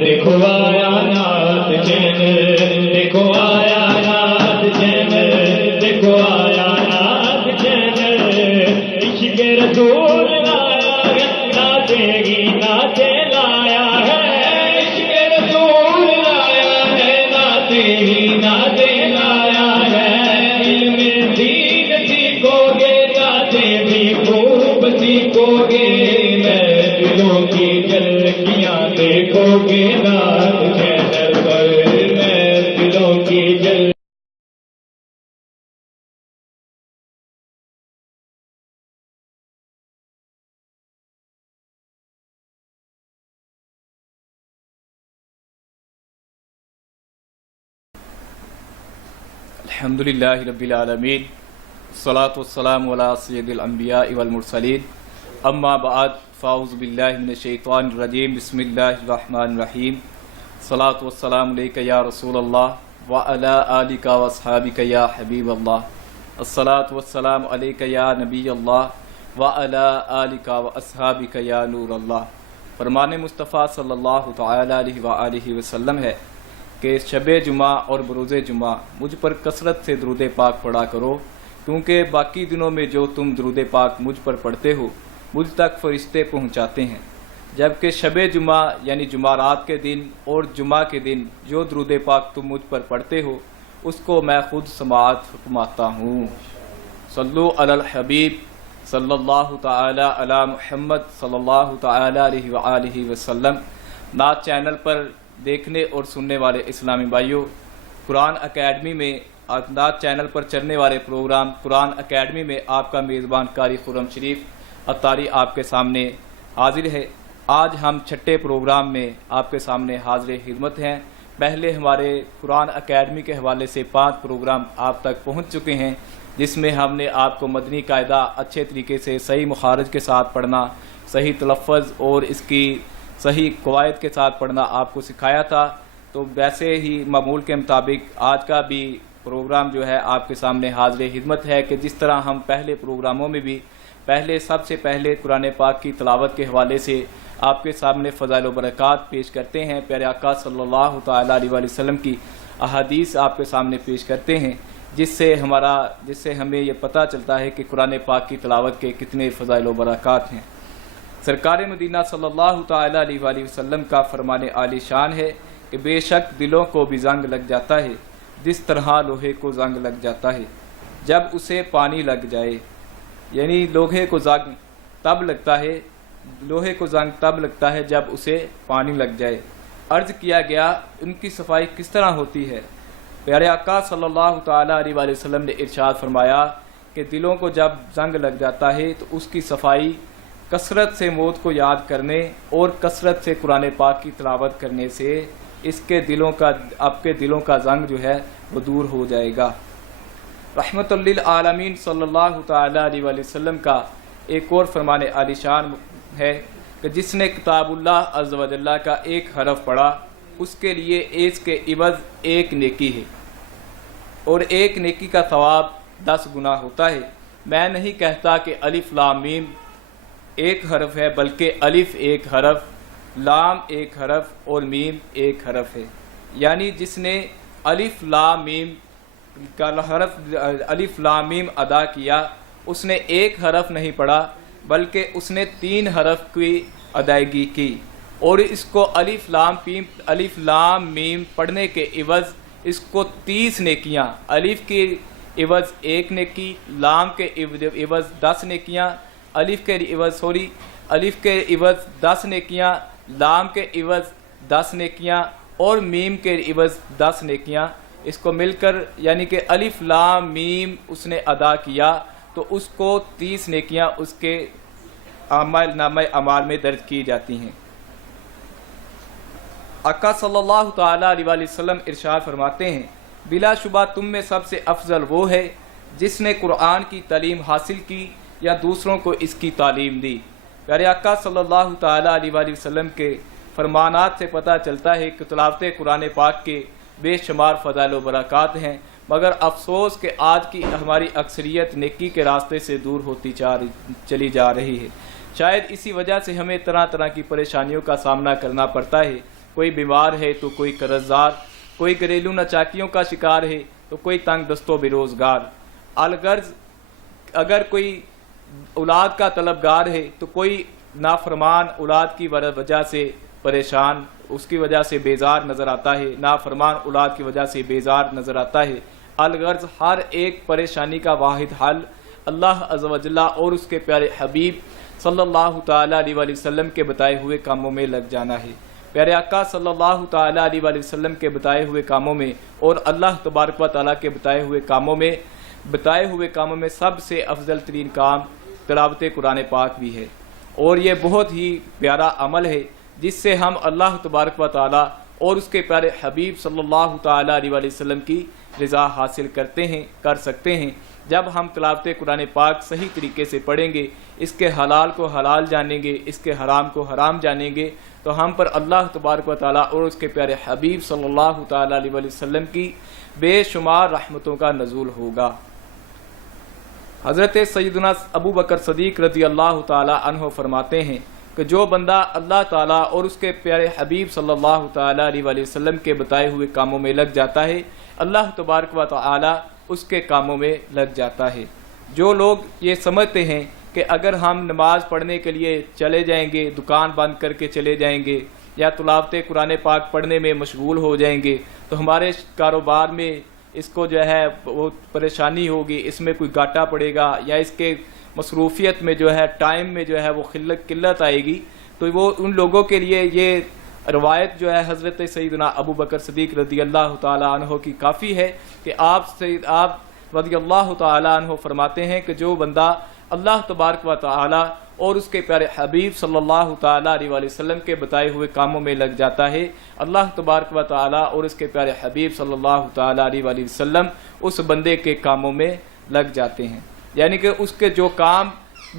دیکھو آیا نات چینل، دیکھو آیا نات چینل، دیکھو آیا نات چینل، عشق رسول لایا ہے، ناچے گی ناچے لایا ہے، عشق رسول لایا ہے، ناچے گی ناچے لایا ہے، علم دین سیکھو گے، ناچے بھی خوب سیکھو گے، میں دلوں کی جھلکیاں دیکھو گے نات چینل پر، میں دلوں کی جھلکیاں الحمدللہ رب العالمین، الصلاۃ والسلام علی سید الانبیاء والمرسلین، اما بعد، فاعوذ باللہ من الشیطان الرجیم، بسم اللہ الرحمن الرحیم، الصلاۃ والسلام علیک یا رسول اللہ وعلی آلک واصحابک یا حبیب اللہ، الصلاۃ والسلام علیک یا نبی اللہ وعلی آلک واصحابک یا نور اللہ۔ فرمان مصطفیٰ صلی اللہ تعالی علیہ وآلہ وسلم ہے کہ شب جمعہ اور بروز جمعہ مجھ پر کثرت سے درود پاک پڑھا کرو، کیونکہ باقی دنوں میں جو تم درود پاک مجھ پر پڑھتے ہو مجھ تک فرشتے پہنچاتے ہیں، جبکہ شب جمعہ یعنی جمعرات کے دن اور جمعہ کے دن جو درود پاک تم مجھ پر پڑھتے ہو اس کو میں خود سماعت فرماتا ہوں۔ صلو علی الحبیب صلی اللہ تعالی علی محمد صلی اللہ تعالی علیہ وآلہ وسلم۔ نعت چینل پر دیکھنے اور سننے والے اسلامی بھائیوں، قرآن اکیڈمی میں نعت چینل پر چلنے والے پروگرام قرآن اکیڈمی میں آپ کا میزبان قاری خرم شریف عطاری آپ کے سامنے حاضر ہے۔ آج ہم چھٹے پروگرام میں آپ کے سامنے حاضر خدمت ہیں۔ پہلے ہمارے قرآن اکیڈمی کے حوالے سے 5 پروگرام آپ تک پہنچ چکے ہیں، جس میں ہم نے آپ کو مدنی قاعدہ اچھے طریقے سے صحیح مخارج کے ساتھ پڑھنا، صحیح تلفظ اور اس کی صحیح قواعد کے ساتھ پڑھنا آپ کو سکھایا تھا۔ تو ویسے ہی معمول کے مطابق آج کا بھی پروگرام جو ہے آپ کے سامنے حاضر خدمت ہے کہ جس طرح ہم پہلے پروگراموں میں بھی سب سے پہلے قرآن پاک کی تلاوت کے حوالے سے آپ کے سامنے فضائل و برکات پیش کرتے ہیں، پیارے آقا صلی اللہ تعالیٰ علیہ وآلہ وسلم کی احادیث آپ کے سامنے پیش کرتے ہیں، جس سے ہمیں یہ پتہ چلتا ہے کہ قرآن پاک کی تلاوت کے کتنے فضائل و برکات ہیں۔ سرکار مدینہ صلی اللہ تعالیٰ علیہ وآلہ وسلم کا فرمان عالی شان ہے کہ بے شک دلوں کو بھی زنگ لگ جاتا ہے جس طرح لوہے کو زنگ لگ جاتا ہے جب اسے پانی لگ جائے، یعنی لوہے کو زنگ تب لگتا ہے جب اسے پانی لگ جائے۔ عرض کیا گیا ان کی صفائی کس طرح ہوتی ہے؟ پیارے آقا صلی اللہ تعالیٰ علیہ وآلہ وسلم نے ارشاد فرمایا کہ دلوں کو جب زنگ لگ جاتا ہے تو اس کی صفائی کثرت سے موت کو یاد کرنے اور کثرت سے قرآن پاک کی تلاوت کرنے سے آپ کے دلوں کا زنگ جو ہے وہ دور ہو جائے گا۔ رحمت للعالمین صلی اللہ تعالیٰ علیہ وآلہ وسلم کا ایک اور فرمان عالی شان ہے کہ جس نے کتاب اللہ عز و جل کا ایک حرف پڑھا اس کے لیے اس کے عوض ایک نیکی ہے، اور ایک نیکی کا ثواب 10 گنا ہوتا ہے۔ میں نہیں کہتا کہ الف لام میم ایک حرف ہے، بلکہ الف ایک حرف، لام ایک حرف اور میم ایک حرف ہے، یعنی جس نے الف لام میم کا حرف الف لام میم ادا کیا اس نے ایک حرف نہیں پڑھا بلکہ اس نے 3 حرف کی ادائیگی کی، اور اس کو الف لام میم پڑھنے کے عوض اس کو 30 نیکیاں، الف کے عوض 1 نیکی، لام کے عوض 10 نیکیاں، الف کے عوض 10 نیکیاں، لام کے عوض 10 نیکیاں اور میم کے عوض 10 نیکیاں، اس کو مل کر یعنی کہ الف لام میم اس نے ادا کیا تو اس کو 30 نیکیاں اس کے نامہ اعمال میں درج کی جاتی ہیں۔ آقا صلی اللہ تعالیٰ علیہ وآلہ وسلم ارشاد فرماتے ہیں بلا شبہ تم میں سب سے افضل وہ ہے جس نے قرآن کی تعلیم حاصل کی یا دوسروں کو اس کی تعلیم دی۔ پیارے آقا صلی اللہ تعالیٰ علیہ وآلہ وسلم کے فرمانات سے پتہ چلتا ہے کہ تلاوت قرآن پاک کے بے شمار فضائل و برکات ہیں، مگر افسوس کہ آج کی ہماری اکثریت نیکی کے راستے سے دور ہوتی چلی جا رہی ہے۔ شاید اسی وجہ سے ہمیں طرح طرح کی پریشانیوں کا سامنا کرنا پڑتا ہے. کوئی بیمار ہے تو کوئی قرضدار، کوئی گھریلو ناچاکیوں کا شکار ہے تو کوئی تنگ دست و بے روزگار. الغرض اگر کوئی اولاد کا طلبگار ہے تو کوئی نافرمان اولاد کی وجہ سے پریشان، اس کی وجہ سے بیزار نظر آتا ہے، نافرمان اولاد کی وجہ سے بیزار نظر آتا ہے. الغرض ہر ایک پریشانی کا واحد حل اللہ عز و جل اور اس کے پیارے حبیب صلی اللہ تعالیٰ علیہ وآلہ وسلم کے بتائے ہوئے کاموں میں لگ جانا ہے. پیارے آقا صلی اللہ تعالیٰ علیہ وآلہ وسلم کے بتائے ہوئے کاموں میں اور اللہ تبارک و تعالیٰ کے بتائے ہوئے کاموں میں سب سے افضل ترین کام تلاوت قرآن پاک بھی ہے. اور یہ بہت ہی پیارا عمل ہے جس سے ہم اللہ تبارک و تعالیٰ اور اس کے پیارے حبیب صلی اللہ تعالیٰ علیہ وآلہ وسلم کی رضا حاصل کر سکتے ہیں. جب ہم تلاوت قرآن پاک صحیح طریقے سے پڑھیں گے، اس کے حلال کو حلال جانیں گے، اس کے حرام کو حرام جانیں گے، تو ہم پر اللہ تبارک و تعالیٰ اور اس کے پیارے حبیب صلی اللہ تعالیٰ علیہ وآلہ وسلم کی بے شمار رحمتوں کا نزول ہوگا. حضرت سیدنا ابو بکر صدیق رضی اللہ تعالیٰ عنہ فرماتے ہیں کہ جو بندہ اللہ تعالیٰ اور اس کے پیارے حبیب صلی اللہ تعالیٰ علیہ وآلہ وسلم کے بتائے ہوئے کاموں میں لگ جاتا ہے، اللہ تبارک و تعالیٰ اس کے کاموں میں لگ جاتا ہے. جو لوگ یہ سمجھتے ہیں کہ اگر ہم نماز پڑھنے کے لیے چلے جائیں گے، دکان بند کر کے چلے جائیں گے یا تلاوت قرآن پاک پڑھنے میں مشغول ہو جائیں گے تو ہمارے کاروبار میں اس کو جو ہے بہت پریشانی ہوگی، اس میں کوئی گھاٹا پڑے گا یا اس کے مصروفیت میں جو ہے ٹائم میں جو ہے وہ قلت آئے گی، تو وہ ان لوگوں کے لیے یہ روایت جو ہے حضرت سیدنا ابو بکر صدیق رضی اللہ تعالیٰ عنہ کی کافی ہے کہ آپ رضی اللہ تعالیٰ عنہ فرماتے ہیں کہ جو بندہ اللہ تبارک و تعالیٰ اور اس کے پیارے حبیب صلی اللہ تعالیٰ علیہ وآلہ وسلم کے بتائے ہوئے کاموں میں لگ جاتا ہے، اللہ تبارک و تعالیٰ اور اس کے پیارے حبیب صلی اللہ تعالیٰ علیہ وآلہ وسلم اس بندے کے کاموں میں لگ جاتے ہیں. یعنی کہ اس کے جو کام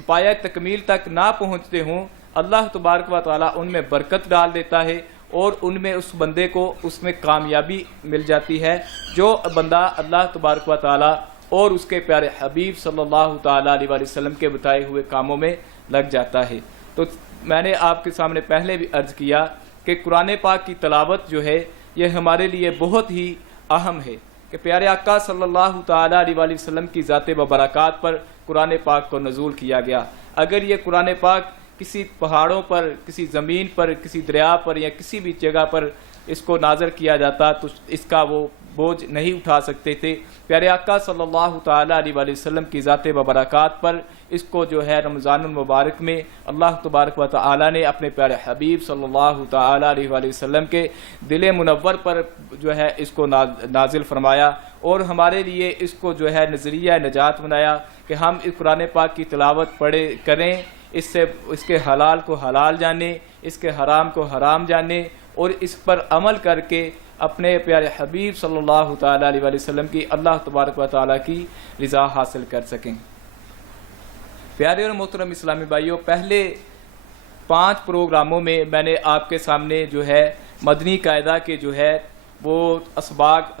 پایہ تکمیل تک نہ پہنچتے ہوں، اللہ تبارک و تعالیٰ ان میں برکت ڈال دیتا ہے اور ان میں اس بندے کو اس میں کامیابی مل جاتی ہے. جو بندہ اللہ تبارک و تعالیٰ اور اس کے پیارے حبیب صلی اللہ تعالیٰ علیہ وآلہ وسلم کے بتائے ہوئے کاموں میں لگ جاتا ہے. تو میں نے آپ کے سامنے پہلے بھی عرض کیا کہ قرآن پاک کی تلاوت جو ہے یہ ہمارے لیے بہت ہی اہم ہے کہ پیارے آقا صلی اللہ تعالیٰ علیہ وآلہ وسلم کی ذات و برکات پر قرآن پاک کو نزول کیا گیا. اگر یہ قرآن پاک کسی پہاڑوں پر، کسی زمین پر، کسی دریا پر یا کسی بھی جگہ پر اس کو نازل کیا جاتا تو اس کا وہ بوجھ نہیں اٹھا سکتے تھے. پیارے آقا صلی اللہ تعالیٰ علیہ وآلہ وسلم کی ذات و برکات پر اس کو جو ہے رمضان المبارک میں اللہ تبارک و تعالیٰ نے اپنے پیارے حبیب صلی اللہ تعالیٰ علیہ وآلہ وسلم کے دل منور پر جو ہے اس کو نازل فرمایا اور ہمارے لیے اس کو جو ہے نظریہ نجات بنایا کہ ہم اس قرآن پاک کی تلاوت کریں، اس سے اس کے حلال کو حلال جانیں، اس کے حرام کو حرام جانیں اور اس پر عمل کر کے اپنے پیارے حبیب صلی اللہ تعالیٰ علیہ وآلہ وسلم کی اللہ تبارک و تعالیٰ کی رضا حاصل کر سکیں. پیارے اور محترم اسلامی بھائیوں، پہلے 5 پروگراموں میں میں نے آپ کے سامنے جو ہے مدنی قاعدہ کے جو ہے وہ اسباق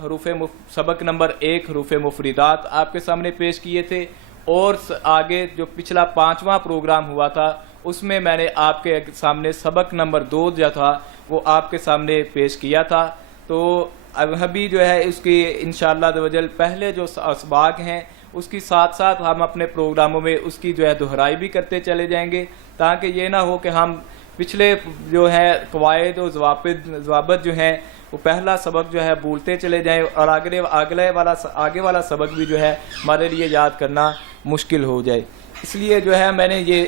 سبق نمبر 1 حروف مفردات آپ کے سامنے پیش کیے تھے اور آگے جو پچھلا 5واں پروگرام ہوا تھا اس میں میں نے آپ کے سامنے سبق نمبر 2 جو تھا وہ آپ کے سامنے پیش کیا تھا. تو ابھی جو ہے اس کی انشاءاللہ عزوجل پہلے جو اسباق ہیں اس کی ساتھ ساتھ ہم اپنے پروگراموں میں اس کی جو ہے دہرائی بھی کرتے چلے جائیں گے تاکہ یہ نہ ہو کہ ہم پچھلے جو ہے قواعد و ضوابط جو ہیں وہ پہلا سبق جو ہے بھولتے چلے جائیں اور آگے والا سبق بھی جو ہے ہمارے لیے یاد کرنا مشکل ہو جائے. اس لیے جو ہے میں نے یہ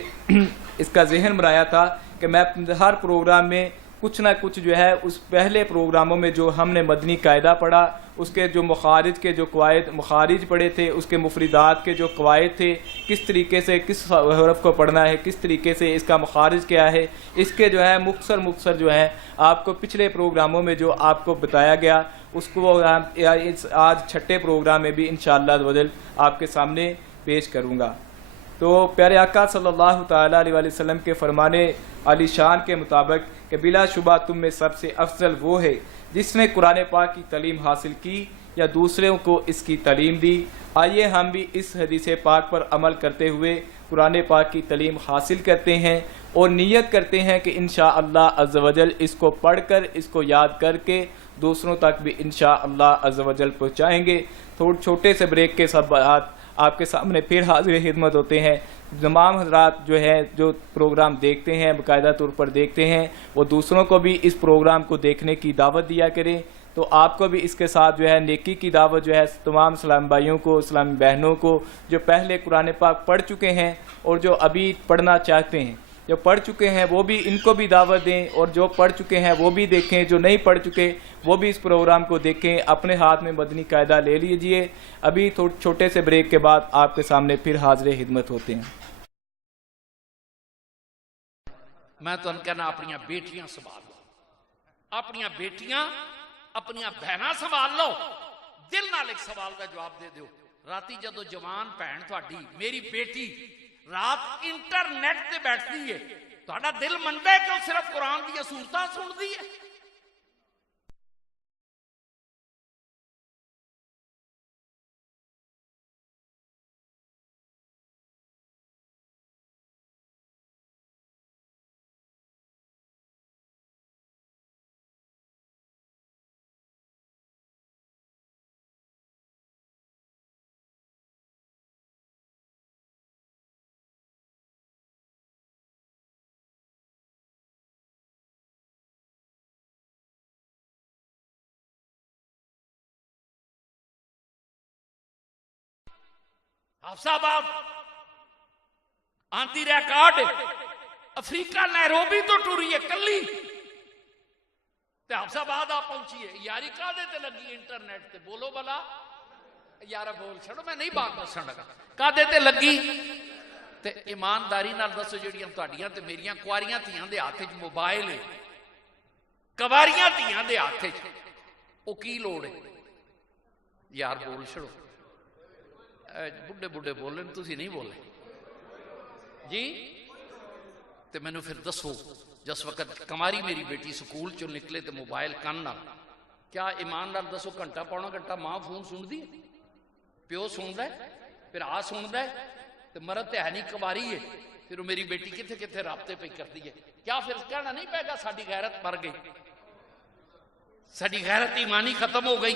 اس کا ذہن بنایا تھا کہ میں ہر پروگرام میں کچھ نہ کچھ جو ہے اس پہلے پروگراموں میں جو ہم نے مدنی قاعدہ پڑھا اس کے جو مخارج کے جو قواعد مخارج پڑھے تھے، اس کے مفردات کے جو قواعد تھے، کس طریقے سے کس حرف کو پڑھنا ہے، کس طریقے سے اس کا مخارج کیا ہے، اس کے جو ہے مختصر جو ہے آپ کو پچھلے پروگراموں میں جو آپ کو بتایا گیا اس کو آج 6 پروگرام میں بھی انشاءاللہ آپ کے سامنے پیش کروں گا. تو پیارے آقا صلی اللہ تعالیٰ علیہ وآلہ وسلم کے فرمانے علی شان کے مطابق کہ بلا شبہ تم میں سب سے افضل وہ ہے جس نے قرآن پاک کی تعلیم حاصل کی یا دوسروں کو اس کی تعلیم دی۔ آئیے ہم بھی اس حدیث پاک پر عمل کرتے ہوئے قرآن پاک کی تعلیم حاصل کرتے ہیں اور نیت کرتے ہیں کہ انشاءاللہ عز و جل اس کو پڑھ کر، اس کو یاد کر کے دوسروں تک بھی انشاءاللہ عز و جل پہنچائیں گے۔ تھوڑے چھوٹے سے بریک کے ساتھ آپ کے سامنے پھر حاضر خدمت ہوتے ہیں۔ تمام حضرات جو ہے جو پروگرام دیکھتے ہیں، باقاعدہ طور پر دیکھتے ہیں، وہ دوسروں کو بھی اس پروگرام کو دیکھنے کی دعوت دیا کریں۔ تو آپ کو بھی اس کے ساتھ جو ہے نیکی کی دعوت جو ہے تمام اسلام بھائیوں کو، اسلامی بہنوں کو جو پہلے قرآن پاک پڑھ چکے ہیں اور جو ابھی پڑھنا چاہتے ہیں، جو پڑھ چکے ہیں وہ بھی ان کو بھی دعوت دیں، اور جو پڑھ چکے ہیں وہ بھی دیکھیں، جو نہیں پڑھ چکے وہ بھی اس پروگرام کو دیکھیں۔ اپنے ہاتھ میں مدنی قاعدہ لے لیجئے۔ ابھی چھوٹے سے بریک کے بعد آپ کے سامنے پھر حاضر خدمت ہوتے ہیں۔ میں تو کہنا اپنی بیٹیاں سنبھال لو، اپنی بیٹیاں اپنی بہناں سنبھال لو، دل نال ایک سوال کا جواب دے دیو۔ راتی جدو جوان بہن تھوڑی میری بیٹی رات انٹرنیٹ تے بیٹھتی ہے، تھوڑا دل منتا ہے کہ وہ صرف قرآن دی سورتاں سنتی ہے؟ حفصہ آباد آندی ریکارڈ افریقہ نیروبی تو ٹوری ہے کلی تے حفصہ آباد آ پہنچی ہے۔ یاری کادے تے لگی انٹرنیٹ تے بولو بلا یارا بول چھڑو، میں نہیں بات دسن لگا کادے تے لگی تے ایمانداری نال دسو جڑیاں تہاڈیاں تے میریاں کواریاں تھیاں دے ہاتھ وچ موبائل ہے، کواریاں تھیاں دے ہاتھ وچ او کی لوڑ ہے؟ یار بول چھڑو، بڑھے بڑھے بولیں تسی نہیں بولے جی۔ تے میں نے پھر دسو جس وقت کماری میری بیٹی سکول چوں نکلے تے موبائل کان نال، کیا ایمان نال دسو گھنٹہ پونا گھنٹہ ماں فون سن دی، پیو سن ہے، پھر آ سن ہے، تے مرد تے ہے نہیں کماری ہے، پھر وہ میری بیٹی کتھے کتھے رابطے پہ کرتی ہے؟ کیا پھر کہنا نہیں پائے گا ساڈی غیرت مر گئی، ساڈی غیرت ایمانی ختم ہو گئی؟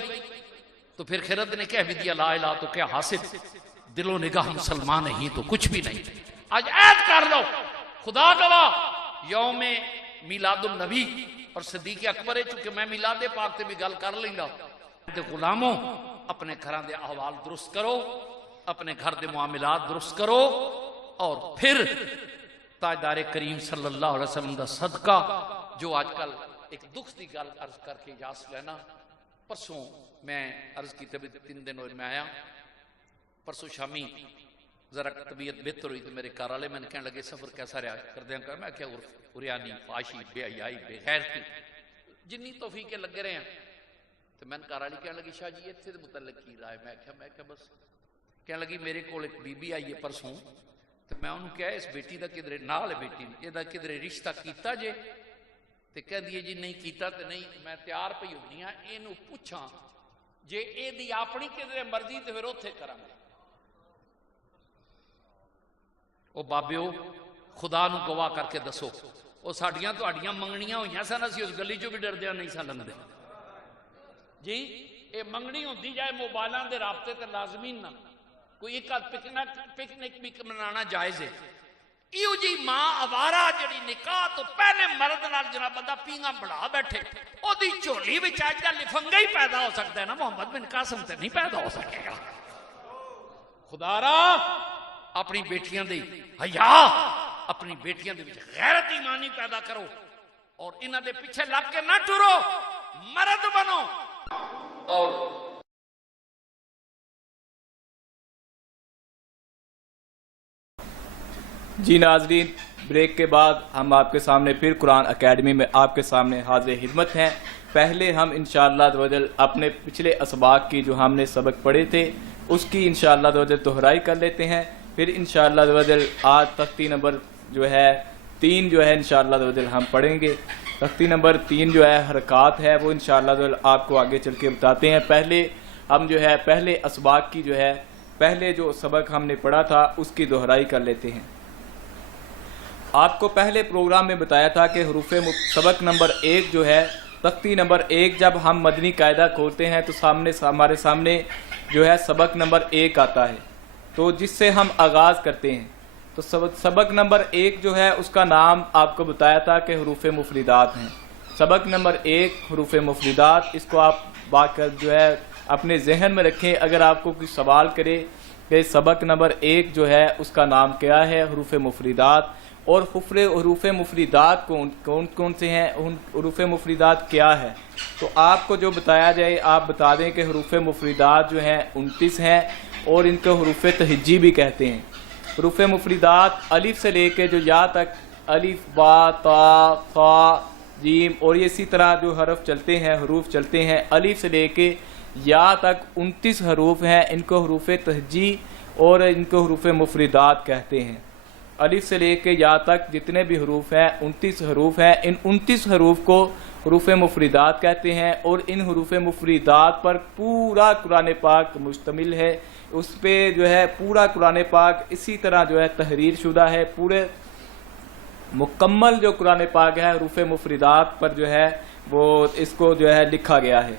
تو پھر خیرت نے کہہ بھی دیا لا الہ تو کیا حاصل، دل و نگاہ مسلمان نہیں تو کچھ بھی نہیں۔ آج عہد کر لو، خدا گواہ یوم میلاد النبی اور صدیق اکبر ہے، چونکہ میں میلاد پاک تے بھی گل کر لینا، تے غلاموں اپنے گھراں دے احوال درست کرو، اپنے گھر دے معاملات درست کرو، اور پھر تاجدار کریم صلی اللہ علیہ وسلم دا صدقہ جو آج کل ایک دکھ دی گل عرض کر کے اجازت لینا۔ پرسوں میں عرض کی طبیعت 3 دن ہوئے میں آیا، پرسوں شامی ذرا طبیعت بہتر ہوئی تو میرے گھر والے میں نے کہنے لگے سفر کیسا رہا کر دیا کر، میں کیا اریانی فاشی بے حیائی بے غیرتی جنی توفیقیں لگے رہے ہیں، تو میں نے گھر والی کہنے لگی شاہ جی اتنے متعلق کی رائے؟ میں کہا بس کہنے لگی میرے کو ایک بی بی آئی ہے پرسوں، تو میں انہوں کہا اس بیٹی دا کدھر نال ہے بیٹی یہ کدھر رشتہ کیتا جے؟ تو کہہ دیے جی نہیں کیتا تو نہیں، میں تیار پہ ہونی ہاں اینو پوچھاں جے اے دی اپنی کدھر مرضی تو پھر اوتھے کراں گے۔ او بابیو خدا نو گواہ کر کے دسو، او ساڈیاں تہاڈیاں منگنیاں ہوئیاں سن، اسی اس گلی چوں بھی ڈردیاں نہیں سن لنگدے جی۔ اے منگنی ہوندی جائے موبائلاں دے رابطے تے لازمین نہ کوئی ایک پکنک بھی منانا جائز ہے۔ ایو جی ماں آوارہ جڑی نکاح تو پہلے مرد نال جناب بندہ پینگا بڑھا بیٹھے، او دی چولی وچ اجا لفنگا ہی پیدا ہو سکتا ہے نا، محمد بن قاسم تے نہیں پیدا ہو سکے گا۔ خدا را اپنی بیٹیاں دے حیا، اپنی بیٹیاں دے وچ غیرت ایمانی پیدا کرو، اور انہاں دے پیچھے لگ کے نہ ٹرو، مرد بنو۔ اور جی ناظرین، بریک کے بعد ہم آپ کے سامنے پھر قرآن اکیڈمی میں آپ کے سامنے حاضر خدمت ہیں۔ پہلے ہم انشاءاللہ اپنے پچھلے اسباق کی جو ہم نے سبق پڑھے تھے اس کی انشاءاللہ دہرائی کر لیتے ہیں، پھر انشاءاللہ آج تختی نمبر جو ہے 3 جو ہے انشاءاللہ ہم پڑھیں گے۔ تختی نمبر 3 جو ہے حرکات ہے وہ انشاءاللہ آپ کو آگے چل کے بتاتے ہیں۔ پہلے ہم جو ہے پہلے اسباق کی جو ہے پہلے جو سبق ہم نے پڑھا تھا اس کی دہرائی کر لیتے ہیں۔ آپ کو پہلے پروگرام میں بتایا تھا کہ حروف سبق نمبر 1 جو ہے تختی نمبر 1 جب ہم مدنی قاعدہ کھولتے ہیں تو ہمارے سامنے جو ہے سبق نمبر 1 آتا ہے، تو جس سے ہم آغاز کرتے ہیں۔ تو سبق نمبر 1 جو ہے اس کا نام آپ کو بتایا تھا کہ حروف مفردات ہیں۔ سبق نمبر 1 حروف مفردات، اس کو آپ جو ہے اپنے ذہن میں رکھیں۔ اگر آپ کو کوئی سوال کرے کہ سبق نمبر 1 جو ہے اس کا نام کیا ہے، حروف مفردات، اور حروف مفردات کون کون سے ہیں، حروف مفردات کیا ہے، تو آپ کو جو بتایا جائے آپ بتا دیں کہ حروف مفردات جو ہیں 29 ہیں، اور ان کو حروف تہجی بھی کہتے ہیں۔ حروف مفردات الف سے لے کے جو یا تک، الف با تا ثا جیم، اور اسی طرح جو حرف چلتے ہیں، حروف چلتے ہیں الف سے لے کے یا تک 29 حروف ہیں، ان کو حروف تہجی اور ان کو حروف مفردات کہتے ہیں۔ الف سے لے کے یا تک جتنے بھی حروف ہیں 29 حروف ہیں، ان 29 حروف کو حروف مفردات کہتے ہیں، اور ان حروف مفردات پر پورا قرآن پاک مشتمل ہے۔ اس پہ جو ہے پورا قرآن پاک اسی طرح جو ہے تحریر شدہ ہے، پورے مکمل جو قرآن پاک ہے حروف مفردات پر جو ہے وہ اس کو جو ہے لکھا گیا ہے۔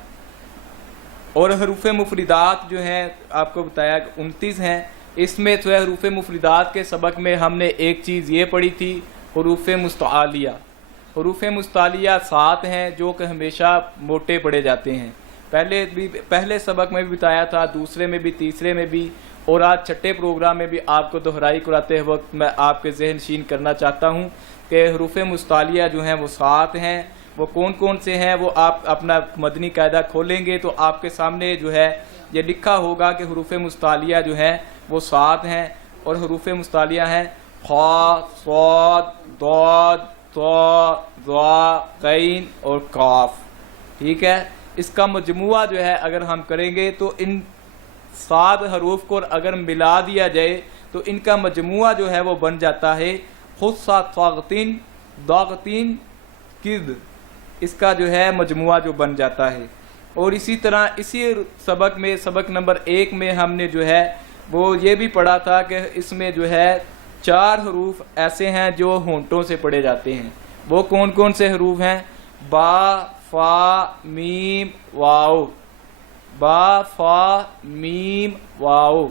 اور حروف مفردات جو ہیں آپ کو بتایا کہ 29 ہیں۔ اس میں جو ہے حروف مفردات کے سبق میں ہم نے ایک چیز یہ پڑھی تھی، حروف مستعلیہ۔ حروف مستعلیہ 7 ہیں جو کہ ہمیشہ موٹے پڑھے جاتے ہیں۔ پہلے سبق میں بھی بتایا تھا، دوسرے میں بھی، تیسرے میں بھی، اور آج چھٹے پروگرام میں بھی آپ کو دہرائی کراتے وقت میں آپ کے ذہن نشین کرنا چاہتا ہوں کہ حروف مستعلیہ جو ہیں وہ 7 ہیں۔ وہ کون کون سے ہیں وہ آپ اپنا مدنی قاعدہ کھولیں گے تو آپ کے سامنے جو ہے یہ لکھا ہوگا کہ حروف مستعلیہ جو ہیں وہ 7 ہیں، اور حروف مستعلیہ ہیں خا، صاد، ضاد، طا، ظا، غین اور قاف۔ ٹھیک ہے، اس کا مجموعہ جو ہے اگر ہم کریں گے تو ان 7 حروف کو اگر ملا دیا جائے تو ان کا مجموعہ جو ہے وہ بن جاتا ہے خص صاغتین ضاغتین کد، اس کا جو ہے مجموعہ جو بن جاتا ہے۔ اور اسی طرح اسی سبق میں سبق نمبر 1 میں ہم نے جو ہے وہ یہ بھی پڑھا تھا کہ اس میں جو ہے 4 حروف ایسے ہیں جو ہونٹوں سے پڑھے جاتے ہیں۔ وہ کون کون سے حروف ہیں؟ با، فا، میم، واو۔ با، فا، میم، واو،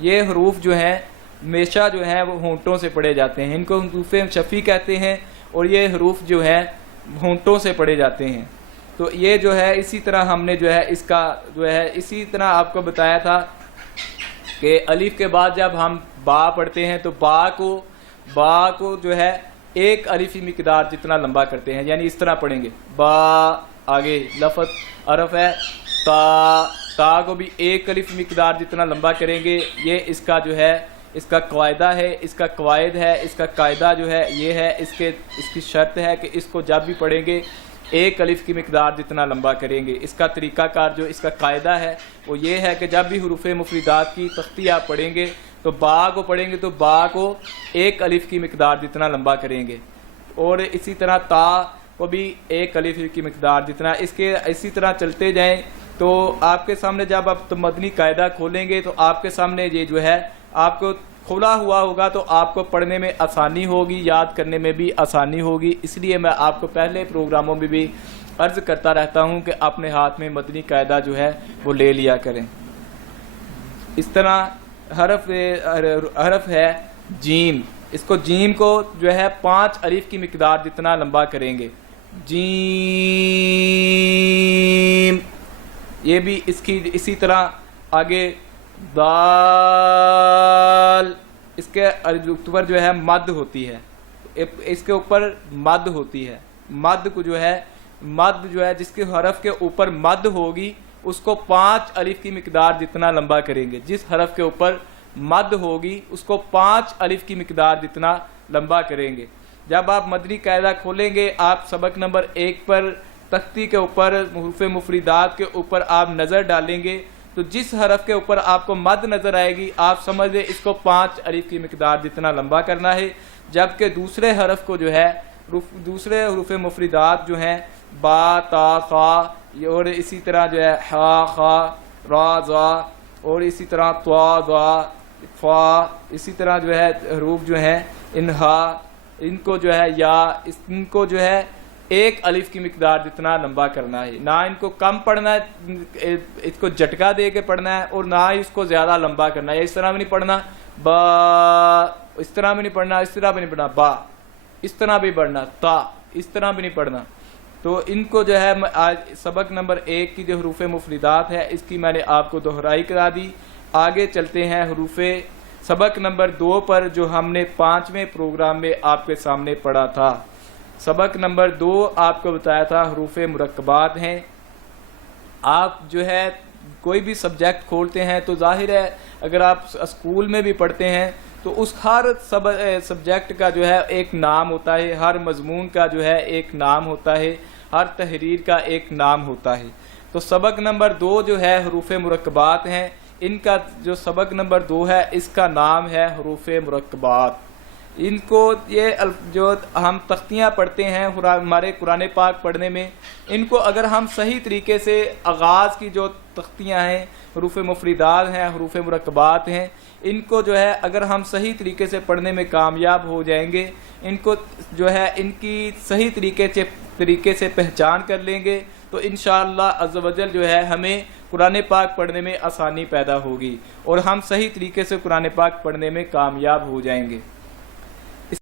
یہ حروف جو ہیں ہمیشہ جو ہیں وہ ہونٹوں سے پڑھے جاتے ہیں، ان کو حروف شفی کہتے ہیں، اور یہ حروف جو ہیں ہونٹوں سے پڑھے جاتے ہیں۔ تو یہ جو ہے اسی طرح ہم نے جو ہے اس کا جو ہے اسی طرح آپ کو بتایا تھا کہ الف کے بعد جب ہم با پڑھتے ہیں تو با کو جو ہے ایک الفی مقدار جتنا لمبا کرتے ہیں، یعنی اس طرح پڑھیں گے با، آگے لفظ حرف ہے تا کو بھی ایک الف مقدار جتنا لمبا کریں گے۔ یہ اس کا جو ہے اس کا قاعدہ ہے، اس کا قواعد ہے، اس کا قاعدہ جو ہے یہ ہے، اس کی شرط ہے کہ اس کو جب بھی پڑھیں گے ایک الف کی مقدار جتنا لمبا کریں گے۔ اس کا طریقہ کار جو اس کا قاعدہ ہے وہ یہ ہے کہ جب بھی حروف مفردات کی تختی آپ پڑھیں گے تو با کو پڑھیں گے تو با کو ایک الف کی مقدار جتنا لمبا کریں گے، اور اسی طرح تا کو بھی ایک الف کی مقدار جتنا، اسی طرح چلتے جائیں تو آپ کے سامنے جب آپ مدنی قاعدہ کھولیں گے تو آپ کے سامنے یہ جو ہے آپ کو کھلا ہوا ہوگا تو آپ کو پڑھنے میں آسانی ہوگی، یاد کرنے میں بھی آسانی ہوگی۔ اس لیے میں آپ کو پہلے پروگراموں میں بھی عرض کرتا رہتا ہوں کہ اپنے ہاتھ میں مدنی قاعدہ جو ہے وہ لے لیا کریں۔ اس طرح حرف ہے جیم، اس کو جیم کو جو ہے 5 الف کی مقدار جتنا لمبا کریں گے، جیم۔ یہ بھی اسی طرح آگے دال، اس کے اوپر جو ہے مد ہوتی ہے، اس کے اوپر مد ہوتی ہے، مد جو ہے جس کے حرف کے اوپر مد ہوگی اس کو 5 الف کی مقدار جتنا لمبا کریں گے۔ جس حرف کے اوپر مد ہوگی اس کو 5 الف کی مقدار جتنا لمبا کریں گے۔ جب آپ مدنی قاعدہ کھولیں گے آپ سبق نمبر 1 پر تختی کے اوپر حروف مفردات کے اوپر آپ نظر ڈالیں گے تو جس حرف کے اوپر آپ کو مد نظر آئے گی آپ سمجھ لیں اس کو 5 الف کی مقدار جتنا لمبا کرنا ہے، جبکہ دوسرے حرف کو جو ہے دوسرے حروف مفردات جو ہیں با، تا، ثا اور اسی طرح جو ہے ہا، خا را زا، اور اسی طرح طا ضا فا، اسی طرح جو ہے حروف جو ہیں انہا، ان کو جو ہے یا ان کو جو ہے ایک الف کی مقدار جتنا لمبا کرنا ہے، نہ ان کو کم پڑھنا ہے، اس کو جھٹکا دے کے پڑھنا ہے، اور نہ ہی اس کو زیادہ لمبا کرنا ہے۔ اس طرح بھی نہیں پڑھنا با، اس طرح بھی نہیں پڑھنا، اس طرح بھی نہیں پڑھنا با، اس طرح بھی پڑھنا تا، اس طرح بھی نہیں پڑھنا۔ تو ان کو جو ہے آج سبق نمبر 1 کی جو حروف مفردات ہے اس کی میں نے آپ کو دہرائی کرا دی۔ آگے چلتے ہیں حروف سبق نمبر 2 پر، جو ہم نے 5ویں پروگرام میں آپ کے سامنے پڑھا تھا۔ سبق نمبر 2 آپ کو بتایا تھا حروف مرکبات ہیں۔ آپ جو ہے کوئی بھی سبجیکٹ کھولتے ہیں تو ظاہر ہے اگر آپ اسکول میں بھی پڑھتے ہیں تو اس ہر سبجیکٹ کا جو ہے ایک نام ہوتا ہے، ہر مضمون کا جو ہے ایک نام ہوتا ہے، ہر تحریر کا ایک نام ہوتا ہے۔ تو سبق نمبر 2 جو ہے حروف مرکبات ہیں، ان کا جو سبق نمبر 2 ہے اس کا نام ہے حروف مرکبات۔ ان کو یہ جو ہم تختیاں پڑھتے ہیں ہمارے قرآن پاک پڑھنے میں، ان کو اگر ہم صحیح طریقے سے آغاز کی جو تختیاں ہیں حروف مفردات ہیں، حروف مرکبات ہیں، ان کو جو ہے اگر ہم صحیح طریقے سے پڑھنے میں کامیاب ہو جائیں گے، ان کو جو ہے ان کی صحیح طریقے سے پہچان کر لیں گے تو انشاءاللہ عز و جل جو ہے ہمیں قرآن پاک پڑھنے میں آسانی پیدا ہوگی اور ہم صحیح طریقے سے قرآن پاک پڑھنے میں کامیاب ہو جائیں گے۔